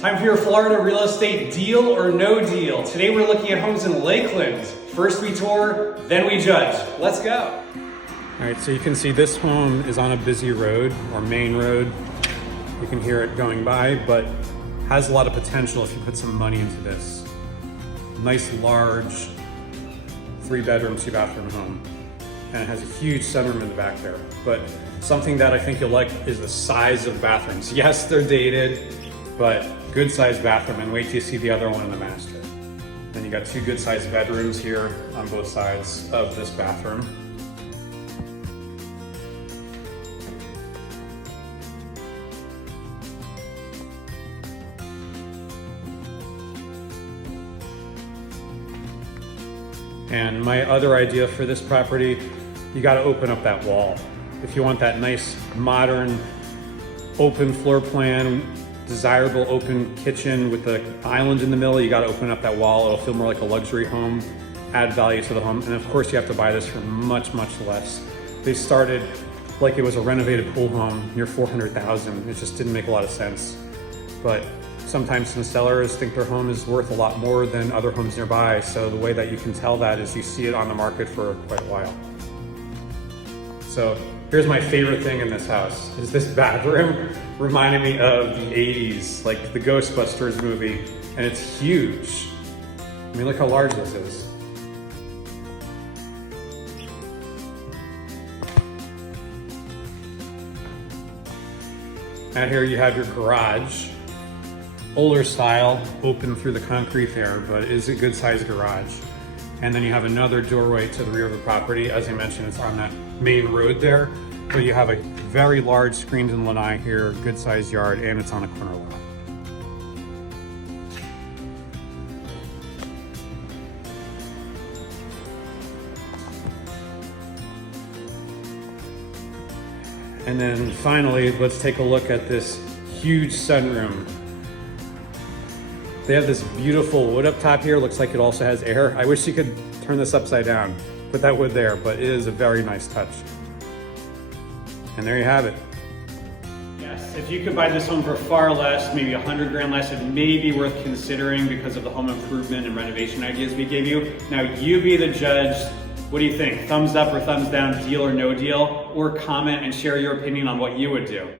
Time for your Florida real estate deal or no deal. Today we're looking at homes in Lakeland. First we tour, then we judge. Let's go. All right, so you can see this home is on a busy road or main road. You can hear it going by, but has a lot of potential if you put some money into this. Nice, large, 3-bedroom, 2-bathroom home. And it has a huge sunroom in the back there. But something that I think you'll like is the size of the bathrooms. Yes, they're dated, but good sized bathroom, and wait till you see the other one in the master. Then you got 2 good sized bedrooms here on both sides of this bathroom. And my other idea for this property, you got to open up that wall. If you want that nice, modern, open floor plan, desirable open kitchen with the island in the middle, you got to open up that wall. It'll feel more like a luxury home, add value to the home. And of course you have to buy this for much, much less. They started like it was a renovated pool home near $400,000. It just didn't make a lot of sense. But sometimes some sellers think their home is worth a lot more than other homes nearby. So the way that you can tell that is you see it on the market for quite a while. So here's my favorite thing in this house, is this bathroom reminded me of the 80s, like the Ghostbusters movie, and it's huge. I mean, look how large this is. And here you have your garage. Older style, open through the concrete there, but it is a good sized garage. And then you have another doorway to the rear of the property. As I mentioned, it's on that main road there. So you have a very large screened in lanai here, good sized yard, and it's on a corner lot. And then finally, let's take a look at this huge sunroom. They have this beautiful wood up top here. Looks like it also has air. I wish you could turn this upside down, put that wood there, but it is a very nice touch. And there you have it. Yes, if you could buy this home for far less, maybe 100 grand less, it may be worth considering because of the home improvement and renovation ideas we gave you. Now you be the judge. What do you think? Thumbs up or thumbs down, deal or no deal? Or comment and share your opinion on what you would do.